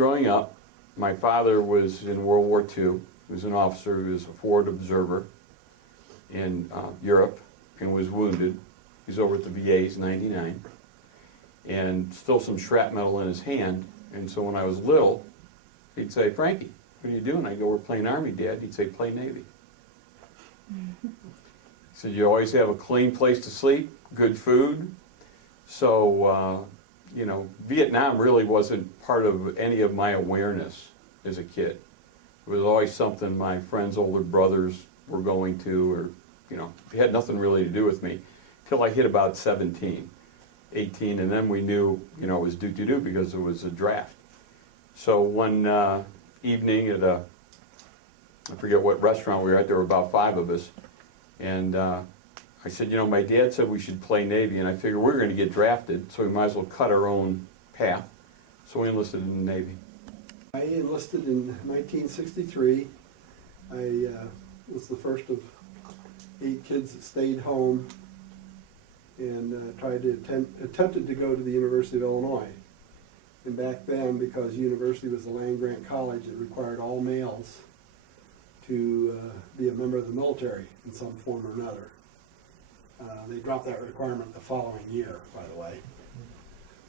Growing up, my father was in World War II. He was an officer. He was a forward observer in Europe and was wounded. He's over at the VA. He's 99. And still some shrapnel in his hand. And so when I was little, he'd say, "Frankie, what are you doing?" I'd go, "We're playing Army, Dad." He'd say, "Play Navy." He said, "You always have a clean place to sleep, good food." So, you know, Vietnam really wasn't part of any of my awareness as a kid. It was always something my friends' older brothers were going to, or, you know, it had nothing really to do with me till I hit about 17, 18, and then we knew, you know, it was do because it was a draft. So one evening at I forget what restaurant we were at, there were about 5 of us, and I said, "You know, my dad said we should play Navy, and I figured we were going to get drafted, so we might as well cut our own path." So we enlisted in the Navy. I enlisted in 1963. I was the first of 8 kids that stayed home and attempted to go to the University of Illinois. And back then, because university was a land-grant college, it required all males to be a member of the military in some form or another. They dropped that requirement the following year, by the way.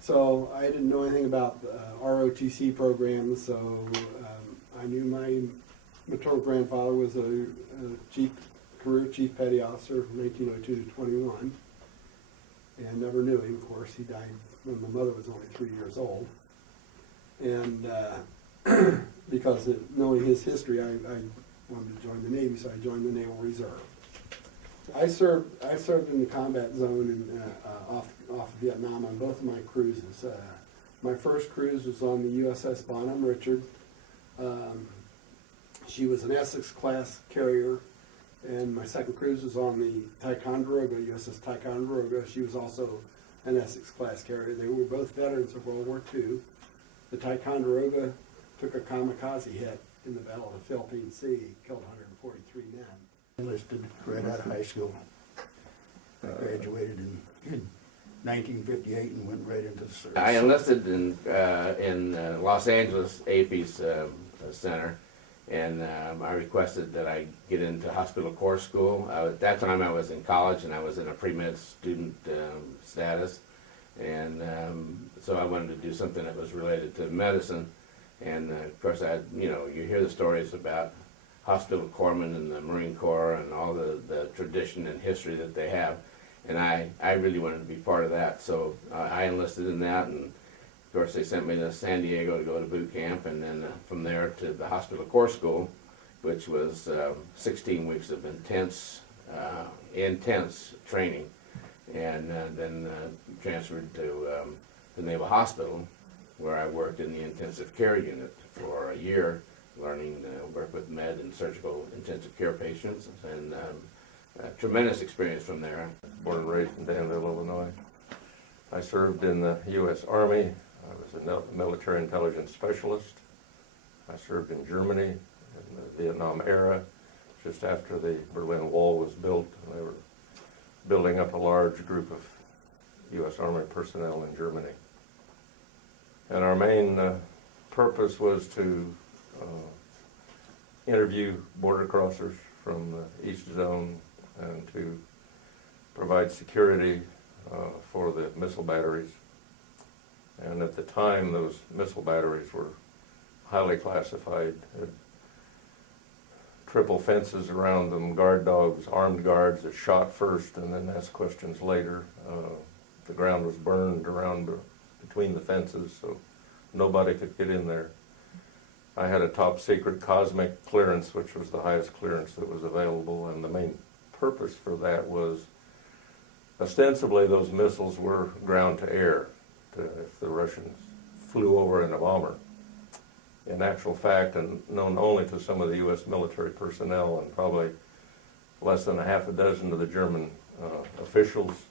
So I didn't know anything about ROTC programs, so I knew my maternal grandfather was a career chief petty officer from 1902 to 21, and never knew him, of course. He died when my mother was only 3 years old. And because knowing his history, I wanted to join the Navy, so I joined the Naval Reserve. I served in the combat zone in, off Vietnam on both of my cruises. My first cruise was on the USS Bonhomme Richard. She was an Essex-class carrier, and my second cruise was on the Ticonderoga, USS Ticonderoga. She was also an Essex-class carrier. They were both veterans of World War II. The Ticonderoga took a kamikaze hit in the Battle of the Philippine Sea, killed 143 men. Enlisted right out of high school. Graduated in 1958 and went right into the service. I enlisted in Los Angeles AFI's center, and I requested that I get into hospital corps school. At that time I was in college and I was in a pre-med student status, and so I wanted to do something that was related to medicine. And of course, you hear the stories about hospital corpsmen and the Marine Corps and all the tradition and history that they have, and I really wanted to be part of that. So I enlisted in that, and of course they sent me to San Diego to go to boot camp, and then from there to the hospital corps school, which was 16 weeks of intense training, and then transferred to the Naval Hospital, where I worked in the intensive care unit for a year, learning to work with med and surgical intensive care patients, and tremendous experience from there. Born and raised in Danville, Illinois. I served in the U.S. Army. I was a military intelligence specialist. I served in Germany in the Vietnam era, just after the Berlin Wall was built. They were building up a large group of U.S. Army personnel in Germany. And our main purpose was to interview border crossers from the East Zone and to provide security for the missile batteries. And at the time, those missile batteries were highly classified. Had triple fences around them, guard dogs, armed guards that shot first and then asked questions later. The ground was burned around between the fences, so nobody could get in there. I had a top secret cosmic clearance, which was the highest clearance that was available, and the main purpose for that was ostensibly those missiles were ground to air if the Russians flew over in a bomber. In actual fact, and known only to some of the U.S. military personnel and probably less than a half a dozen of the German officials,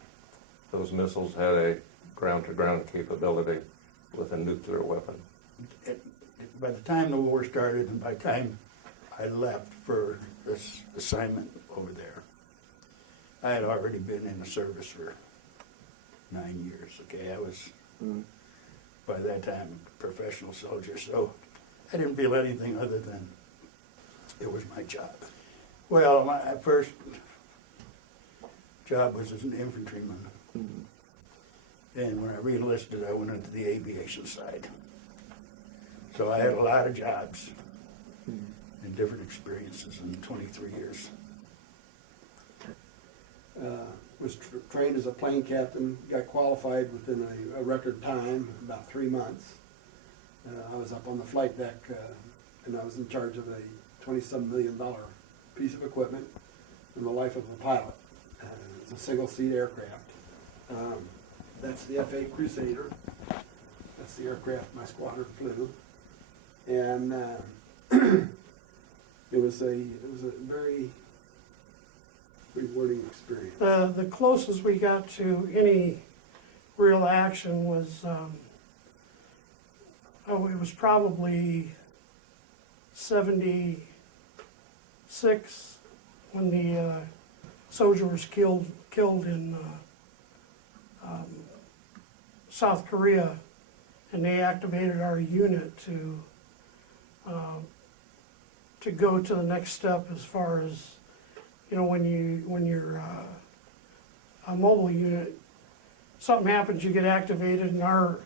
those missiles had a ground-to-ground capability with a nuclear weapon. By the time the war started and by the time I left for this assignment over there, I had already been in the service for 9 years. Okay, I was by that time a professional soldier, so I didn't feel anything other than it was my job. Well, my first job was as an infantryman. And when I re-enlisted, I went into the aviation side. So I had a lot of jobs and different experiences in 23 years. Was trained as a plane captain, got qualified within a record time, about 3 months. I was up on the flight deck, and I was in charge of a $27 million piece of equipment in the life of a pilot. It's a single-seat aircraft. That's the F-8 Crusader. That's the aircraft my squadron flew. And it was a very rewarding experience. The closest we got to any real action was, it was probably 76 when the soldier was killed in South Korea, and they activated our unit to go to the next step as far as, you know, when you're a mobile unit, something happens, you get activated, and our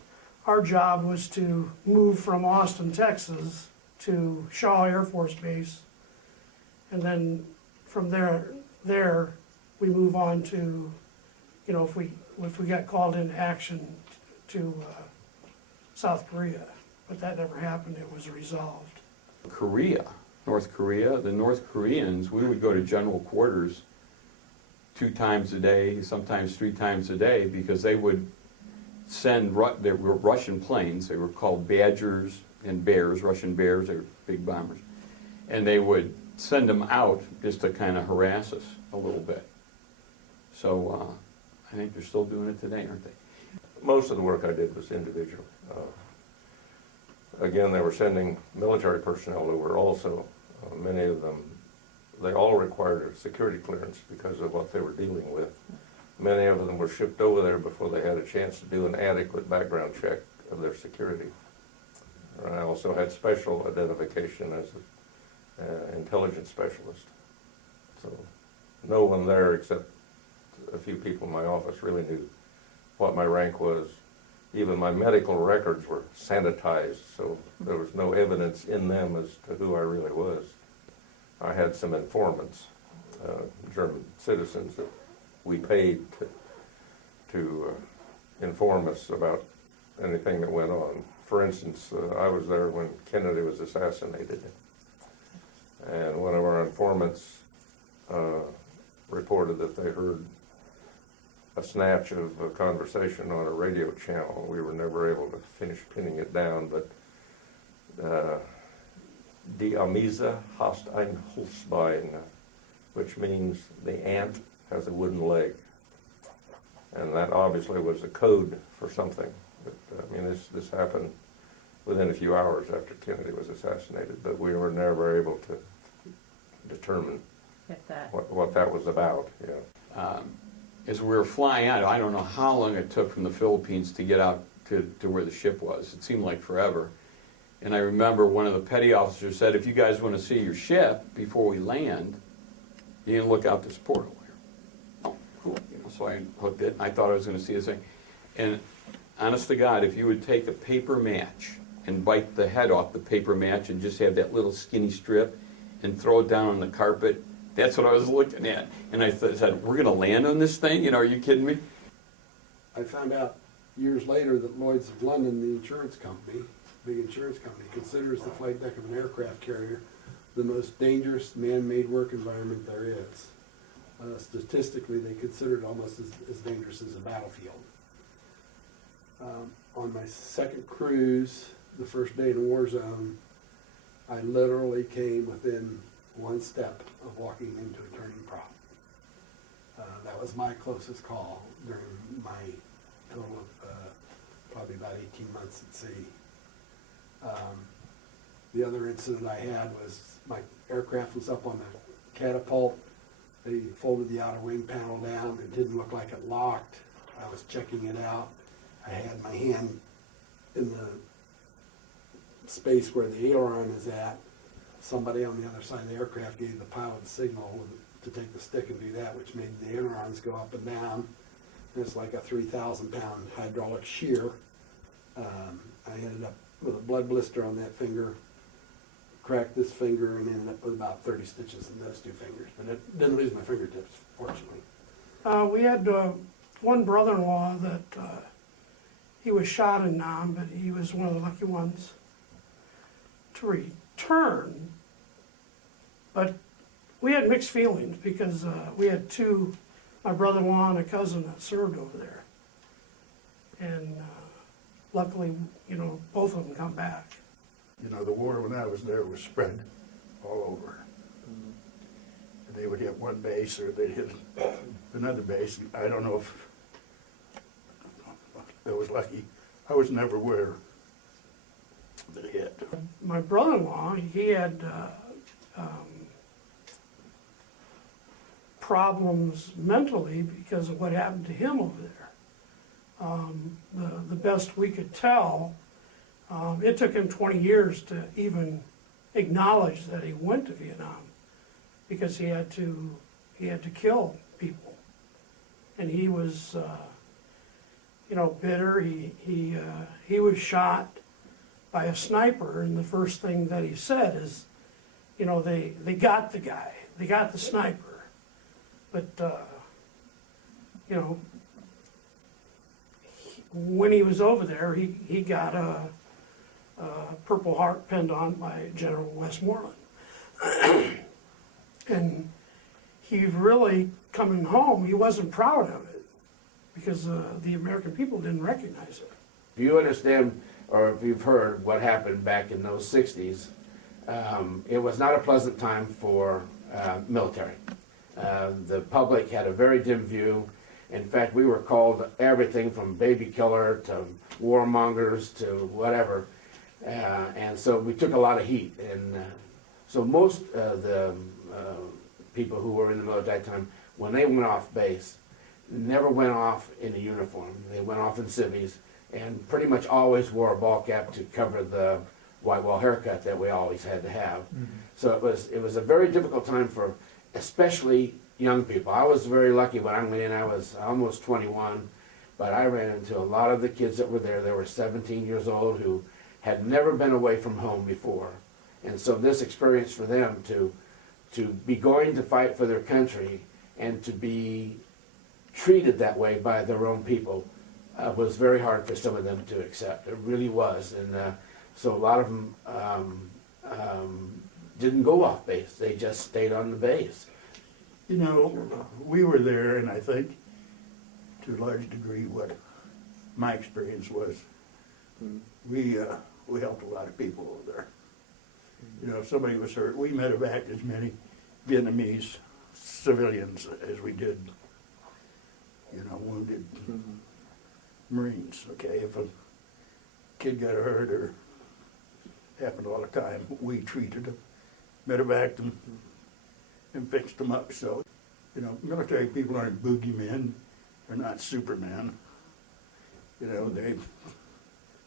job was to move from Austin, Texas to Shaw Air Force Base, and then from there we move on to, you know, if we got called into action to South Korea, but that never happened. It was resolved. Korea, North Korea, the North Koreans, we would go to general quarters 2 times a day, sometimes 3 times a day, because they would send, they were Russian planes, they were called Badgers and Bears, Russian Bears, they were big bombers, and they would send them out just to kind of harass us a little bit. So I think they're still doing it today, aren't they? Most of the work I did was individual. Again, they were sending military personnel over also. Many of them, they all required a security clearance because of what they were dealing with. Many of them were shipped over there before they had a chance to do an adequate background check of their security. I also had special identification as an intelligence specialist. So no one there except a few people in my office really knew what my rank was. Even my medical records were sanitized, so there was no evidence in them as to who I really was. I had some informants, German citizens that we paid to inform us about anything that went on. For instance, I was there when Kennedy was assassinated, and one of our informants reported that they heard a snatch of a conversation on a radio channel. We were never able to finish pinning it down, but Die Amisa hast ein Holzbein, which means the ant has a wooden leg. And that obviously was a code for something. But, I mean, this happened within a few hours after Kennedy was assassinated, but we were never able to determine what that was about. Yeah. As we were flying out, I don't know how long it took from the Philippines to get out to where the ship was. It seemed like forever. And I remember one of the petty officers said, if you guys want to see your ship before we land, you can look out this porthole here. Oh, cool. You know, so I hooked it. I thought I was going to see this thing. And honest to God, if you would take a paper match and bite the head off the paper match and just have that little skinny strip and throw it down on the carpet, that's what I was looking at. And I said, we're going to land on this thing? You know, are you kidding me? I found out years later that Lloyd's of London, the insurance company, big insurance company, considers the flight deck of an aircraft carrier the most dangerous man-made work environment there is. Statistically, they consider it almost as dangerous as a battlefield. On my second cruise, the first day in a war zone, I literally came within 1 step of walking into a turning prop. That was my closest call during my total of probably about 18 months at sea. The other incident I had was my aircraft was up on the catapult. They folded the outer wing panel down. It didn't look like it locked. I was checking it out. I had my hand in the space where the aileron is at, somebody on the other side of the aircraft gave the pilot a signal to take the stick and do that, which made the ailerons go up and down. And it's like a 3,000-pound hydraulic shear. I ended up with a blood blister on that finger, cracked this finger, and ended up with about 30 stitches in those two fingers. But it didn't lose my fingertips, fortunately. We had one brother-in-law that he was shot in Nam, but he was one of the lucky ones to return. But we had mixed feelings because we had two, my brother-in-law and a cousin that served over there. And luckily, you know, both of them come back. You know, the war when I was there was spread all over. And they would hit one base or they'd hit another base. And I don't know if I was lucky. I was never where they hit. My brother-in-law, he had problems mentally because of what happened to him over there. The best we could tell, it took him 20 years to even acknowledge that he went to Vietnam because he had to kill people, and he was you know, bitter. He was shot by a sniper, and the first thing that he said is, you know, they got the guy, they got the sniper, but you know, when he was over there, he got a Purple Heart pinned on by General Westmoreland. And he really, coming home, he wasn't proud of it because the American people didn't recognize it. If you understand, or if you've heard what happened back in those 60s, it was not a pleasant time for military. The public had a very dim view. In fact, we were called everything from baby killer to warmongers to whatever. And so we took a lot of heat. And so most of the people who were in the military at that time, when they went off base, never went off in a uniform. They went off in civvies and pretty much always wore a ball cap to cover the white wall haircut that we always had to have. Mm-hmm. So it was a very difficult time for especially young people. I was very lucky when I went in. I was almost 21, but I ran into a lot of the kids that were there. They were 17 years old who had never been away from home before. And so this experience for them to be going to fight for their country and to be treated that way by their own people was very hard for some of them to accept. It really was. And so a lot of them didn't go off base. They just stayed on the base. You know, we were there, and I think to a large degree what my experience was, we helped a lot of people over there. You know, if somebody was hurt, we medevaced as many Vietnamese civilians as we did, you know, wounded Marines. Okay, if a kid got hurt or happened all the time, we treated them, medevaced them, and fixed them up. So, you know, military people aren't boogeymen, they're not supermen. You know,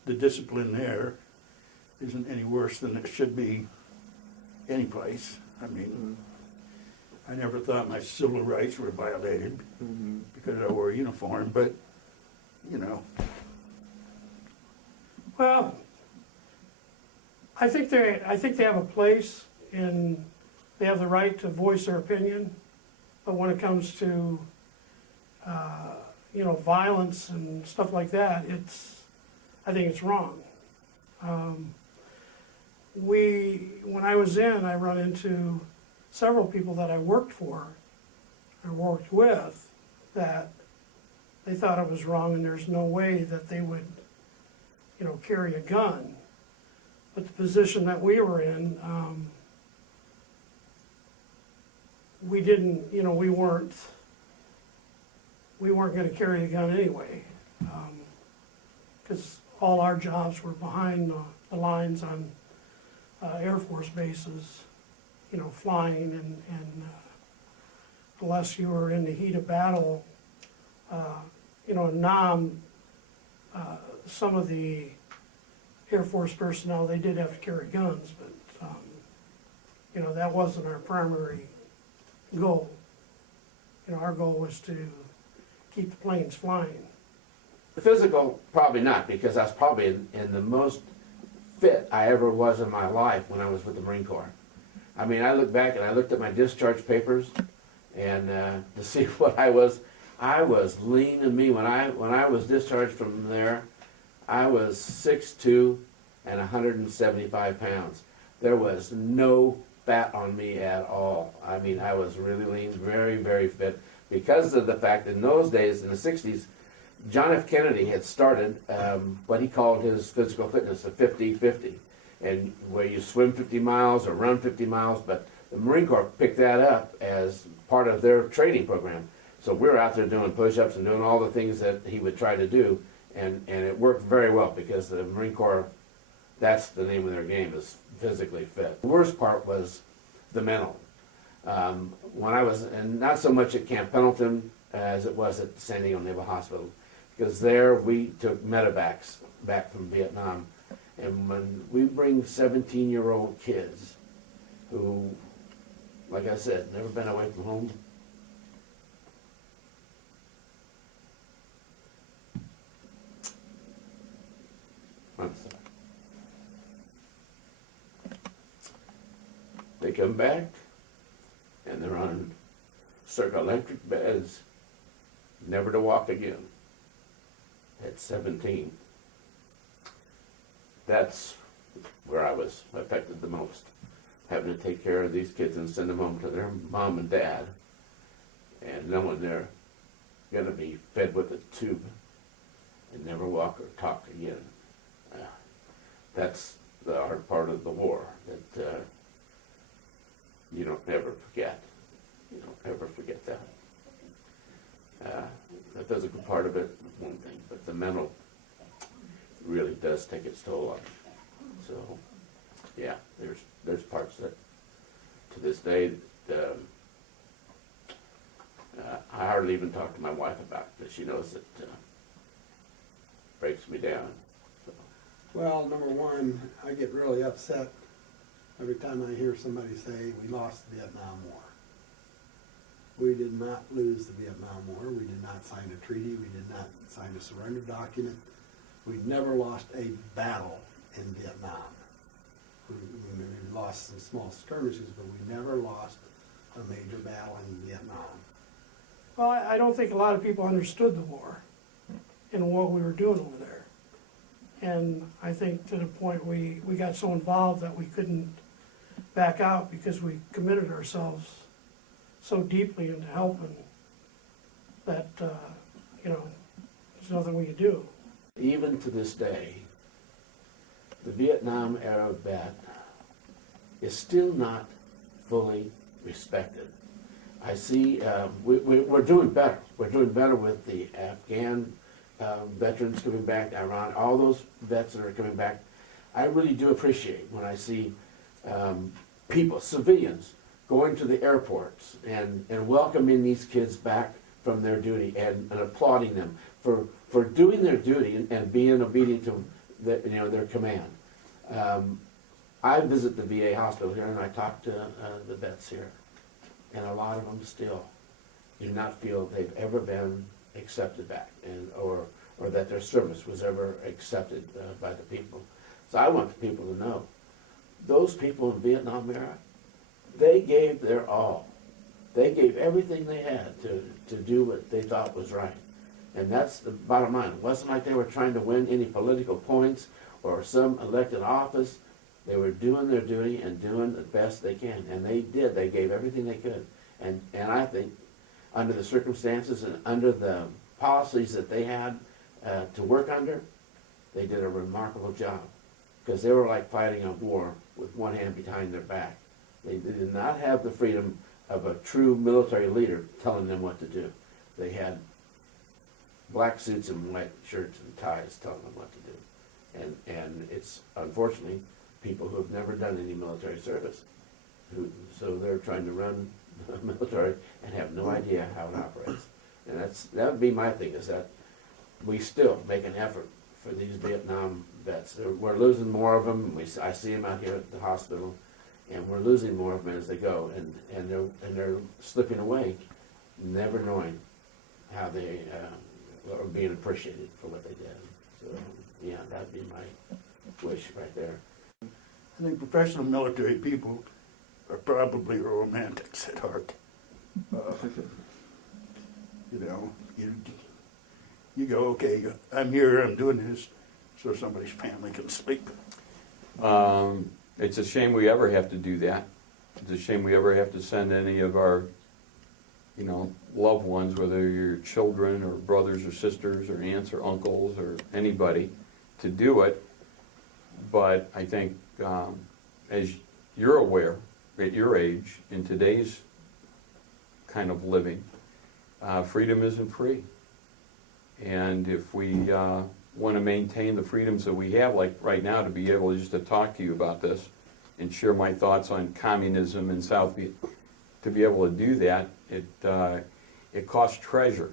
the discipline there isn't any worse than it should be any place. I mean, I never thought my civil rights were violated because I wore a uniform, but, you know. Well, I think they have a place in, they have the right to voice their opinion, but when it comes to, you know, violence and stuff like that, I think it's wrong. When I was in, I run into several people that I worked for, or worked with, that they thought it was wrong and there's no way that they would, you know, carry a gun. But the position that we were in, we didn't, you know, we weren't going to carry a gun anyway, because all our jobs were behind the lines on Air Force bases, you know, flying, and unless you were in the heat of battle, you know, in Nam, some of the Air Force personnel, they did have to carry guns, but, you know, that wasn't our primary goal. You know, our goal was to keep the planes flying. The physical, probably not, because I was probably in the most fit I ever was in my life when I was with the Marine Corps. I mean, I look back and I looked at my discharge papers, and to see what I was lean and mean. When I was discharged from there, I was 6'2" and 175 pounds. There was no fat on me at all. I mean, I was really lean, very, very fit, because of the fact that in those days, in the 60s, John F. Kennedy had started what he called his physical fitness, a 50-50, and where you swim 50 miles or run 50 miles, but the Marine Corps picked that up as part of their training program. So we were out there doing push-ups and doing all the things that he would try to do, and it worked very well, because the Marine Corps, that's the name of their game, is physically fit. The worst part was the mental. When I was, and not so much at Camp Pendleton as it was at San Diego Naval Hospital, because there we took medevacs back from Vietnam, and when we bring 17-year-old kids who, like I said, never been away from home, they come back and they're on circle electric beds, never to walk again. At 17. That's where I was affected the most, having to take care of these kids and send them home to their mom and dad, and knowing they're going to be fed with a tube and never walk or talk again. That's the hard part of the war that you don't ever forget. You don't ever forget that. The physical part of it is one thing, but the mental really does take its toll on you. So, yeah, there's parts that, to this day, I hardly even talk to my wife about, because she knows it breaks me down. So. Well, number one, I get really upset every time I hear somebody say, we lost the Vietnam War. We did not lose the Vietnam War. We did not sign a treaty. We did not sign a surrender document. We never lost a battle in Vietnam. We lost some small skirmishes, but we never lost a major battle in Vietnam. Well, I don't think a lot of people understood the war and what we were doing over there. And I think to the point we got so involved that we couldn't back out, because we committed ourselves so deeply into helping that, you know, there's nothing we could do. Even to this day, the Vietnam era vet is still not fully respected. I see we're doing better. We're doing better with the Afghan veterans coming back, Iran, all those vets that are coming back. I really do appreciate when I see people, civilians, going to the airports and welcoming these kids back from their duty, and applauding them for doing their duty and being obedient to their command. I visit the VA hospital here, and I talk to the vets here, and a lot of them still do not feel they've ever been accepted back, or that their service was ever accepted by the people. So I want the people to know, those people in Vietnam era, they gave their all. They gave everything they had to do what they thought was right. And that's the bottom line. It wasn't like they were trying to win any political points or some elected office. They were doing their duty and doing the best they can. And they did. They gave everything they could. And I think under the circumstances and under the policies that they had to work under, they did a remarkable job. Because they were like fighting a war with one hand behind their back. They did not have the freedom of a true military leader telling them what to do. They had black suits and white shirts and ties telling them what to do. And it's, unfortunately, people who have never done any military service. So they're trying to run the military and have no idea how it operates. And that would be my thing, is that we still make an effort for these Vietnam vets. We're losing more of them. I see them out here at the hospital, and we're losing more of them as they go, and they're slipping away, never knowing how they are being appreciated for what they did. So yeah, that'd be my wish right there. I think professional military people are probably romantics at heart. You know, you go, okay, I'm here, I'm doing this, so somebody's family can sleep. It's a shame we ever have to do that. It's a shame we ever have to send any of our, you know, loved ones, whether you're children or brothers or sisters or aunts or uncles or anybody, to do it. But I think, as you're aware, at your age, in today's kind of living, freedom isn't free. And if we want to maintain the freedoms that we have, like right now, to be able just to talk to you about this and share my thoughts on communism in South Vietnam, to be able to do that, it costs treasure.